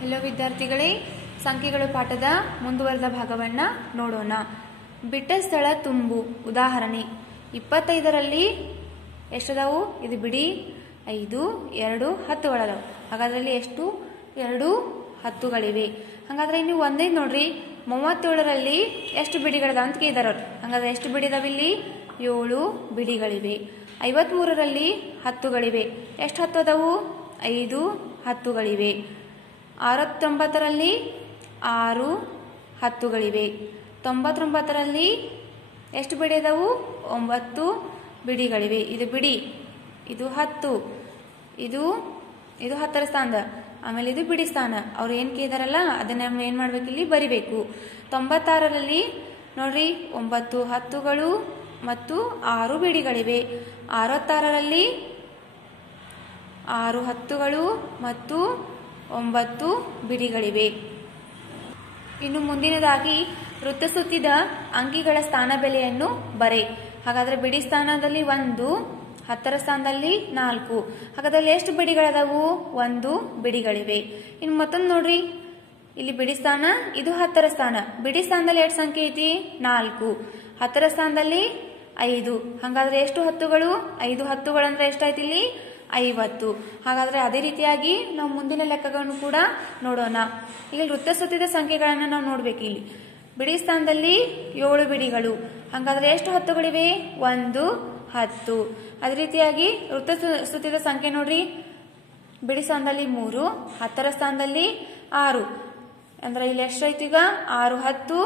Hello ವಿದ್ಯಾರ್ಥಿಗಳೇ, ಸಂಖ್ಯೆಗಳು ಪಾಠದ ಮುಂದುವರೆದ ಭಾಗವನ್ನ ನೋಡೋಣ. ಬಿಟ್ಟ ಸ್ಥಳ ತುಂಬು. ಉದಾಹರಣೆ 25ರಲ್ಲಿ ಎಷ್ಟದಾವು? ಇದು ಬಿಡಿ 5, 2 10ಗಳದಾವು. ಹಾಗಾದ್ರಲ್ಲಿ ಎಷ್ಟು? 2 10ಗಳಿವೆ. ಹಾಗಾದ್ರೆ ನೀವು ಒಂದೇ ನೋಡ್ರಿ, 37ರಲ್ಲಿ ಎಷ್ಟು ಬಿಡಿಗಳದ ಅಂತ ಕೇಳಿದಾರ. ಹಾಗಾದ್ರೆ ಎಷ್ಟು ಬಿಡಿದಾವಿಲ್ಲಿ? 7 ಬಿಡಿಗಳಿವೆ. 53ರಲ್ಲಿ 10ಗಳಿವೆ. ಎಷ್ಟು 10 ಅದಾವು? 5 10ಗಳಿವೆ. 69ರಲ್ಲಿ 6 10ಗಳಿವೆ. 99ರಲ್ಲಿ ಎಷ್ಟು ಬಿಡಿ ಅದಾವು? 9 ಬಿಡಿಗಳಿವೆ. ಇದು ಬಿಡಿ, ಇದು 10, ಇದು 10ರ ಸ್ಥಾನದ, ಆಮೇಲೆ ಇದು ಬಿಡಿ ಸ್ಥಾನ. ಅವ್ರು ಏನ್ ಕೇಳಿದಾರಲ್ಲ ಅದನ್ನ ನಾವು ಏನ್ ಮಾಡ್ಬೇಕಿಲ್ಲಿ ಬರಿಬೇಕು. 96ರಲ್ಲಿ ನೋಡ್ರಿ 9 10ಗಳು ಮತ್ತು 6 ಬಿಡಿಗಳಿವೆ. 66ರಲ್ಲಿ 6 10ಗಳು ಮತ್ತು 9 ಬಿಡಿಗಳಿವೆ. ಇನ್ನು ಮುಂದಿನದಾಗಿ ವೃತ್ತಸುತ್ತಿದ ಅಂಕಿಗಳ ಸ್ಥಾನ ಬೆಲೆಯನ್ನು ಬರೆ. ಹಾಗಾದ್ರೆ ಬಿಡಿ ಸ್ಥಾನದಲ್ಲಿ 1, 10ರ ಸ್ಥಾನದಲ್ಲಿ 4. ಹಾಗಾದ್ರೆ ಎಷ್ಟು ಬಿಡಿಗಳದಾವು? 1 ಬಿಡಿಗಳಿವೆ. ಇನ್ನು ಮತ್ತೊಂದು ನೋಡ್ರಿ, ಇಲ್ಲಿ ಬಿಡಿ ಸ್ಥಾನ, ಇದು 10ರ ಸ್ಥಾನ. ಬಿಡಿ ಸ್ಥಾನದಲ್ಲಿ ಎಷ್ಟು ಸಂಖ್ಯೆ ಐತಿ? 4. 10ರ ಸ್ಥಾನದಲ್ಲಿ 5. ಹಾಗಾದ್ರೆ ಎಷ್ಟು 10ಗಳು? 5 10ಗಳು ಅಂದ್ರೆ ಎಷ್ಟಾಯ್ತು ಇಲ್ಲಿ? 50. ಹಾಗಾದ್ರೆ ಅದೇ ರೀತಿಯಾಗಿ ನಾವು ಮುಂದಿನ ಲೆಕ್ಕಗಳನ್ನು ಕೂಡ ನೋಡೋಣ. ಈಗ ವೃತ್ತ ಸುತ್ತಿದ ಸಂಖ್ಯೆಗಳನ್ನ ನಾವು ನೋಡ್ಬೇಕು. ಇಲ್ಲಿ ಬಿಡಿ ಸ್ಥಾನದಲ್ಲಿ 7 ಬಿಡಿಗಳು. ಹಾಗಾದ್ರೆ ಎಷ್ಟು 10ಗಳಿವೆ? 1 10. ಅದೇ ರೀತಿಯಾಗಿ ವೃತ್ತ ಸುತ್ತಿದ ಸಂಖ್ಯೆ ನೋಡ್ರಿ, ಬಿಡಿ ಸ್ಥಾನದಲ್ಲಿ 3, 10ರ ಸ್ಥಾನದಲ್ಲಿ 6. ಅಂದ್ರೆ ಇಲ್ಲಿ ಎಷ್ಟಾಯ್ತು ಈಗ? 6 10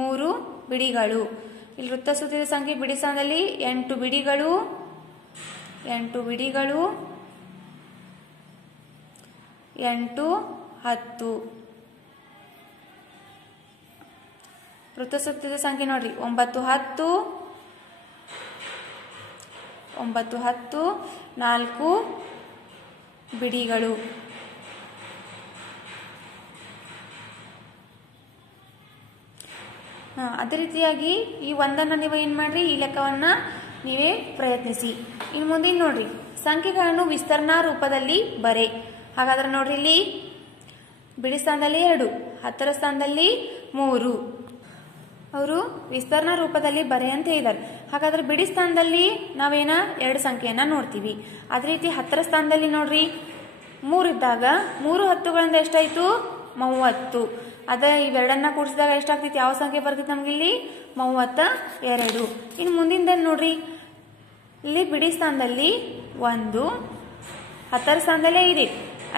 3 ಬಿಡಿಗಳು. ಇಲ್ಲಿ ವೃತ್ತ ಸುತ್ತಿದ ಸಂಖ್ಯೆ ಬಿಡಿ ಸ್ಥಾನದಲ್ಲಿ 8 ಬಿಡಿಗಳು, 8 ಬಿಡಿಗಳು, 8 10. ವೃತ್ತ ಸುತ್ತಿದ ಸಂಖ್ಯೆ ನೋಡ್ರಿ, 9 10 9 10 4 ಬಿಡಿಗಳು. ಅದೇ ರೀತಿಯಾಗಿ ಈ ಒಂದನ್ನ ನೀವು ಏನ್ ಮಾಡ್ರಿ, ಈ ಲೆಕ್ಕವನ್ನ ನೀವೇ ಪ್ರಯತ್ನಿಸಿ. ಇನ್ನು ಮುಂದಿನ ನೋಡ್ರಿ, ಸಂಖ್ಯೆಗಳನ್ನು ವಿಸ್ತರಣಾ ರೂಪದಲ್ಲಿ ಬರೆ. ಹಾಗಾದ್ರೆ ನೋಡ್ರಿ, ಇಲ್ಲಿ ಬಿಡಿ ಸ್ಥಾನದಲ್ಲಿ 2, 10ರ ಸ್ಥಾನದಲ್ಲಿ 3. ಅವರು ವಿಸ್ತರಣಾ ರೂಪದಲ್ಲಿ ಬರೆ ಅಂತ ಹೇಳಿದ್ದಾರೆ. ಹಾಗಾದ್ರೆ ಬಿಡಿ ಸ್ಥಾನದಲ್ಲಿ ನಾವೇನ 2 ಸಂಖ್ಯೆಯನ್ನ ನೋಡ್ತೀವಿ. ಅದೇ ರೀತಿ 10ರ ಸ್ಥಾನದಲ್ಲಿ ನೋಡ್ರಿ 3 ಇದ್ದಾಗ 3 10ಗಳಿಂದ ಎಷ್ಟಾಯ್ತು? 30. ಅದೇ ಇವೆರಡನ್ನ ಕೂಡಿಸಿದಾಗ ಎಷ್ಟಾಗ್ತೈತಿ? ಯಾವ ಸಂಖ್ಯೆ ಬರ್ತೈತಿ ನಮ್ಗಿಲ್ಲಿ? 32. ಇನ್ನು ಮುಂದಿನ ನೋಡ್ರಿ, ಇಲ್ಲಿ ಬಿಡಿ ಸ್ಥಾನದಲ್ಲಿ 1, 10ರ ಸ್ಥಾನದಲ್ಲಿ 5.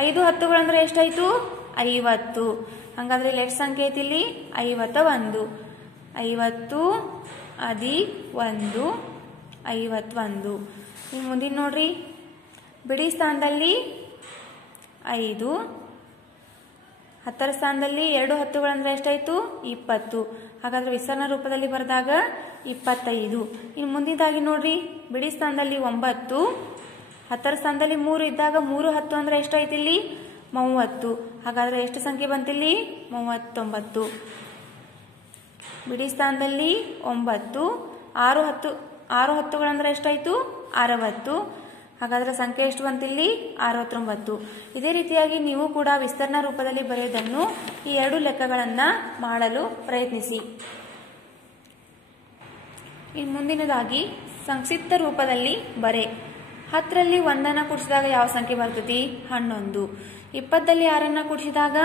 5 10ಗಳಂದ್ರೆ ಎಷ್ಟಾಯ್ತು? 50. ಹಂಗಾದ್ರೆ ಇಲ್ಲಿ ಎಷ್ಟು ಸಂಖ್ಯೆ ಐತಿ? ಇಲ್ಲಿ 51. 50 ಅಧಿಕ 1 51. ಇನ್ನು ಮುಂದಿನ ನೋಡ್ರಿ, ಬಿಡಿ ಸ್ಥಾನದಲ್ಲಿ 5, 10ರ ಸ್ಥಾನದಲ್ಲಿ 2 10ಗಳಂದ್ರೆ ಎಷ್ಟಾಯ್ತು? 20. ಹಾಗಾದ್ರೆ ವಿಸ್ತರಣಾ ರೂಪದಲ್ಲಿ ಬರೆದಾಗ 25. ಇನ್ನು ಮುಂದಿನದಾಗಿ ನೋಡ್ರಿ, ಬಿಡಿ ಸ್ಥಾನದಲ್ಲಿ 9, 10ರ ಸ್ಥಾನದಲ್ಲಿ 3 ಇದ್ದಾಗ 3 10 ಅಂದ್ರೆ ಎಷ್ಟಾಯ್ತು? ಇಲ್ಲಿ 30. ಹಾಗಾದ್ರೆ ಎಷ್ಟು ಸಂಖ್ಯೆ ಬಂತಿಲ್ಲಿ? 39. ಬಿಡಿ ಸ್ಥಾನದಲ್ಲಿ 9, 6 10ಗಳಂದ್ರೆ ಎಷ್ಟಾಯ್ತು? 60. ಹಾಗಾದ್ರೆ ಸಂಖ್ಯೆ ಎಷ್ಟು ಬಂತಿಲ್ಲಿ? 69. ಇದೇ ರೀತಿಯಾಗಿ ನೀವು ಕೂಡ ವಿಸ್ತರಣಾ ರೂಪದಲ್ಲಿ ಬರೆಯುವುದನ್ನು ಈ 2 ಲೆಕ್ಕಗಳನ್ನ ಮಾಡಲು ಪ್ರಯತ್ನಿಸಿ. ಇನ್ನು ಮುಂದಿನದಾಗಿ ಸಂಕ್ಷಿಪ್ತ ರೂಪದಲ್ಲಿ ಬರೆ. 10ರಲ್ಲಿ 1ಅನ್ನ ಕೂಡಿಸಿದಾಗ ಯಾವ ಸಂಖ್ಯೆ ಬರ್ತತಿ? 11. 20ದಲ್ಲಿ 6ಅನ್ನ ಕೂಡಿಸಿದಾಗ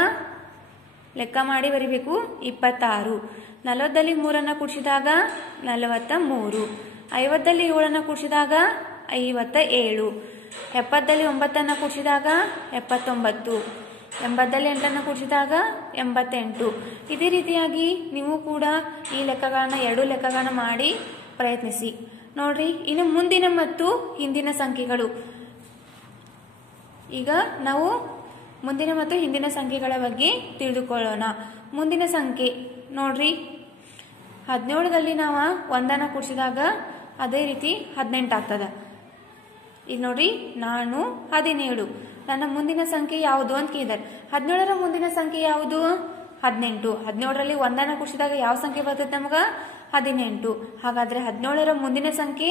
ಲೆಕ್ಕ ಮಾಡಿ ಬರಿಬೇಕು, 26. 40ದಲ್ಲಿ 3ಅನ್ನ ಕೂಡಿಸಿದಾಗ 43. 50ದಲ್ಲಿ 7ಅನ್ನ ಕೂಡಿಸಿದಾಗ 57. 70ದಲ್ಲಿ 9ಅನ್ನ ಕೂಡಿಸಿದಾಗ 79. 80ದಲ್ಲಿ 8ಅನ್ನ ಕೂಡಿಸಿದಾಗ 88. ಇದೇ ರೀತಿಯಾಗಿ ನೀವು ಕೂಡ ಈ ಲೆಕ್ಕಗಳನ್ನ 2 ಲೆಕ್ಕಗಳನ್ನ ಮಾಡಿ ಪ್ರಯತ್ನಿಸಿ ನೋಡ್ರಿ. ಇನ್ನು ಮುಂದಿನ ಮತ್ತು ಹಿಂದಿನ ಸಂಖ್ಯೆಗಳು. ಈಗ ನಾವು ಮುಂದಿನ ಮತ್ತು ಹಿಂದಿನ ಸಂಖ್ಯೆಗಳ ಬಗ್ಗೆ ತಿಳಿದುಕೊಳ್ಳೋಣ. ಮುಂದಿನ ಸಂಖ್ಯೆ ನೋಡ್ರಿ, 17ದಲ್ಲಿ ನಾವು 1ಅನ್ನ ಕೂಡಿಸಿದಾಗ ಅದೇ ರೀತಿ 18 ಆಗ್ತದ. ಈಗ ನೋಡ್ರಿ, ನಾನು 17. ನನ್ನ ಮುಂದಿನ ಸಂಖ್ಯೆ ಯಾವುದು ಅಂತ ಕೇಳಿದಾರೆ. 17ರ ಮುಂದಿನ ಸಂಖ್ಯೆ ಯಾವುದು? 18. 17ರಲ್ಲಿ 1ಅನ್ನ ಕೂಡಿಸಿದಾಗ ಯಾವ ಸಂಖ್ಯೆ ಬರ್ತದೆ ನಮಗ? 18. ಹಾಗಾದ್ರೆ 17ರ ಮುಂದಿನ ಸಂಖ್ಯೆ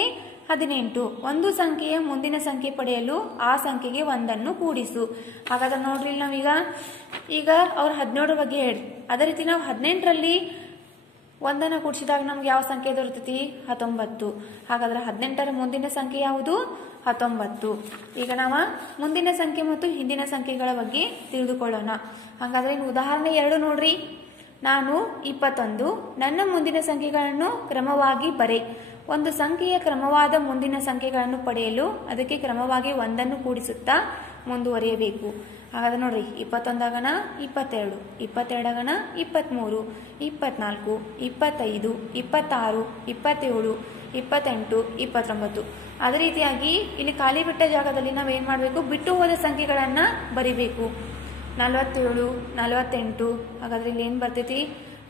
18. ಒಂದು ಸಂಖ್ಯೆಯ ಮುಂದಿನ ಸಂಖ್ಯೆ ಪಡೆಯಲು ಆ ಸಂಖ್ಯೆಗೆ 1ಅನ್ನು ಕೂಡಿಸು. ಹಾಗಾದ್ರೆ ನೋಡ್ರಿ, ನಾವೀಗ ಈಗ ಅವ್ರು 17 ಬಗ್ಗೆ ಹೇಳಿ. ಅದೇ ರೀತಿ ನಾವು 18ರಲ್ಲಿ ಒಂದನ್ನು ಕೂಡಿಸಿದಾಗ ನಮ್ಗೆ ಯಾವ ಸಂಖ್ಯೆ ದೊರೆತೈತಿ? 19. ಹಾಗಾದ್ರೆ 18ರ ಮುಂದಿನ ಸಂಖ್ಯೆ ಯಾವುದು? 19. ಈಗ ನಾವು ಮುಂದಿನ ಸಂಖ್ಯೆ ಮತ್ತು ಹಿಂದಿನ ಸಂಖ್ಯೆಗಳ ಬಗ್ಗೆ ತಿಳಿದುಕೊಳ್ಳೋಣ. ಹಾಗಾದ್ರೆ ಇನ್ನು ಉದಾಹರಣೆ 2 ನೋಡ್ರಿ. ನಾನು 21. ನನ್ನ ಮುಂದಿನ ಸಂಖ್ಯೆಗಳನ್ನು ಕ್ರಮವಾಗಿ ಬರೆ. ಒಂದು ಸಂಖ್ಯೆಯ ಕ್ರಮವಾದ ಮುಂದಿನ ಸಂಖ್ಯೆಗಳನ್ನು ಪಡೆಯಲು ಅದಕ್ಕೆ ಕ್ರಮವಾಗಿ ಒಂದನ್ನು ಕೂಡಿಸುತ್ತಾ ಮುಂದುವರಿಯಬೇಕು. ಹಾಗಾದ್ರೆ ನೋಡ್ರಿ, 21ಆಗನ 22, 22ಆಗನ 23, 24, 25, 26, 27, 28, 29. ಅದೇ ರೀತಿಯಾಗಿ ಇಲ್ಲಿ ಖಾಲಿ ಬಿಟ್ಟ ಜಾಗದಲ್ಲಿ ನಾವೇನ್ ಮಾಡಬೇಕು? ಬಿಟ್ಟು ಹೋದ ಸಂಖ್ಯೆಗಳನ್ನ ಬರಿಬೇಕು. 47, 48. ಹಾಗಾದ್ರೆ ಇಲ್ಲಿ ಏನ್ ಬರ್ತೈತಿ?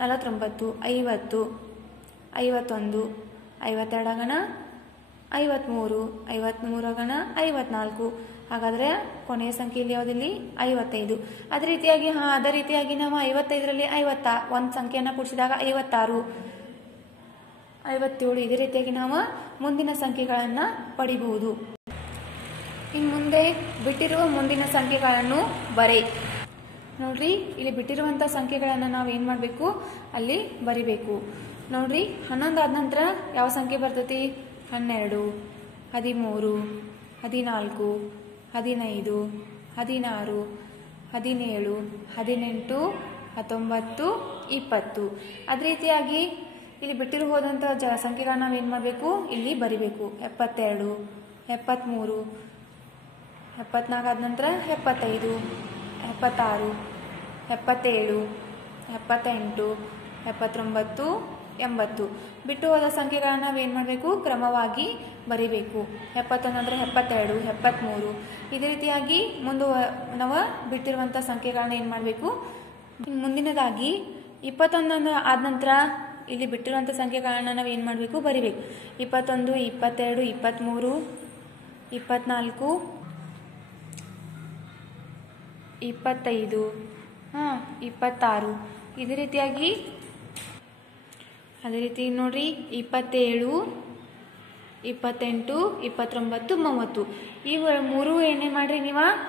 49, 50, 51, 52ಆಗನ 53, 53ಆಗನ 54. ಹಾಗಾದ್ರೆ ಕೊನೆಯ ಸಂಖ್ಯೆಯಲ್ಲಿ ಯಾವುದಿಲ್ಲಿ? 55. ಅದೇ ರೀತಿಯಾಗಿ ನಾವು 55ರಲ್ಲಿ ಒಂದು ಸಂಖ್ಯೆಯನ್ನ ಕೂಡಿಸಿದಾಗ 56, 57. ಇದೇ ರೀತಿಯಾಗಿ ನಾವು ಮುಂದಿನ ಸಂಖ್ಯೆಗಳನ್ನ ಪಡಿಬಹುದು. ಇನ್ನು ಮುಂದೆ ಬಿಟ್ಟಿರುವ ಮುಂದಿನ ಸಂಖ್ಯೆಗಳನ್ನು ಬರೆ. ನೋಡ್ರಿ, ಇಲ್ಲಿ ಬಿಟ್ಟಿರುವಂತಹ ಸಂಖ್ಯೆಗಳನ್ನ ನಾವು ಏನ್ ಮಾಡ್ಬೇಕು? ಅಲ್ಲಿ ಬರಿಬೇಕು. ನೋಡ್ರಿ, 11 ಆದ ನಂತರ ಯಾವ ಸಂಖ್ಯೆ ಬರ್ತೈತಿ? 12, 13, 14, 15, 16, 17, 18, 19, 20. ಅದೇ ರೀತಿಯಾಗಿ ಇಲ್ಲಿ ಬಿಟ್ಟಿರು ಹೋದಂತಹ ಸಂಖ್ಯೆಗಳನ್ನ ನಾವೇನ್ ಮಾಡಬೇಕು? ಇಲ್ಲಿ ಬರಿಬೇಕು. 72, 73, 74 ಆದ ನಂತರ 75, 76, 77, 78, 79, 80. ಬಿಟ್ಟು ಹೋದ ಸಂಖ್ಯೆಗಳನ್ನ ನಾವೇನ್ ಮಾಡಬೇಕು? ಕ್ರಮವಾಗಿ ಬರಿಬೇಕು. 71 ಅಂದ್ರೆ 72, 73. ಇದೇ ರೀತಿಯಾಗಿ ನಾವು ಬಿಟ್ಟಿರುವಂತಹ ಸಂಖ್ಯೆಗಳನ್ನ ಏನ್ ಮಾಡಬೇಕು? ಮುಂದಿನದಾಗಿ 21 ಆದ ನಂತರ ಇಲ್ಲಿ ಬಿಟ್ಟಿರುವಂತ ಸಂಖ್ಯೆಗಳನ್ನ ನಾವು ಏನ್ ಮಾಡಬೇಕು? ಬರಿಬೇಕು. 21, 22, 23, 24, 25, 26. ಇದೇ ರೀತಿಯಾಗಿ ಅದೇ ರೀತಿ ನೋಡ್ರಿ, 27, 28, 29, 30. ಇವು ಮೂರು ಏನೇ ಮಾಡ್ರಿ,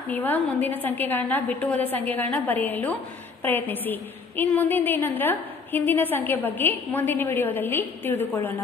ನೀವ ಮುಂದಿನ ಸಂಖ್ಯೆಗಳನ್ನ, ಬಿಟ್ಟು ಹೋದ ಸಂಖ್ಯೆಗಳನ್ನ ಬರೆಯಲು ಪ್ರಯತ್ನಿಸಿ. ಇನ್ನು ಮುಂದಿನ ಏನಂದ್ರ ಹಿಂದಿನ ಸಂಖ್ಯೆ ಬಗ್ಗೆ ಮುಂದಿನ ವಿಡಿಯೋದಲ್ಲಿ ತಿಳಿದುಕೊಳ್ಳೋಣ.